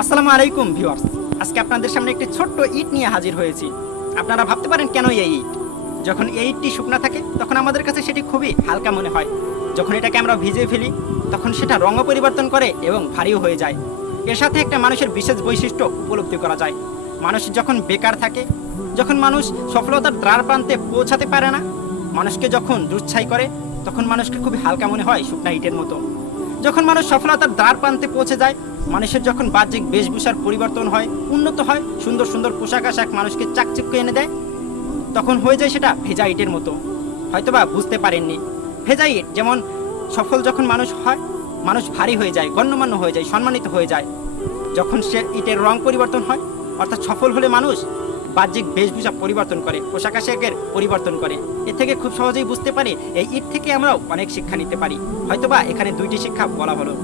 আসসালামু আলাইকুম ভিউয়ার্স। আজকে আপনাদের সামনে একটি ছোট্ট ইট নিয়ে হাজির হয়েছি। আপনারা ভাবতে পারেন কেন এই ইট? যখন এই ইটটি শুকনা থাকে তখন আমাদের কাছে সেটি খুবই হালকা মনে হয়। যখন এটাকে আমরা ভিজিয়ে ফেলি তখন সেটা রঙও পরিবর্তন করে এবং ভারীও হয়ে যায়। এর সাথে একটা মানুষের বিশেষ বৈশিষ্ট্য উপলব্ধি করা যায়। মানুষ যখন বেকার থাকে, যখন মানুষ সফলতার দ্বার প্রান্তে পৌঁছাতে পারে না, মানুষকে যখন দুঃসাই করে, তখন মানুষকে খুবই হালকা মনে হয় শুকনা ইটের মতো। যখন মানুষ সফলতার দ্বার প্রান্তে পৌঁছে যায়, মানুষের যখন বাহ্যিক বেশভূষার পরিবর্তন হয়, উন্নত হয়, সুন্দর সুন্দর পোশাক আশাক মানুষকে চাকচিক্য এনে দেয়, তখন হয়ে যায় সেটা ভেজা ইটের মতো। হয়তোবা বুঝতে পারেননি, ভেজা ইট যেমন সফল যখন মানুষ হয়, মানুষ ভারী হয়ে যায়, গণ্যমান্য হয়ে যায়, সম্মানিত হয়ে যায়। যখন সে ইটের রং পরিবর্তন হয়, অর্থাৎ সফল হলে মানুষ বাহ্যিক বেশভূষা পরিবর্তন করে, পোশাক আশাকের পরিবর্তন করে। এ থেকে খুব সহজেই বুঝতে পারি এই ইট থেকে আমরাও অনেক শিক্ষা নিতে পারি। হয়তোবা এখানে দুইটি শিক্ষা বলা হলো।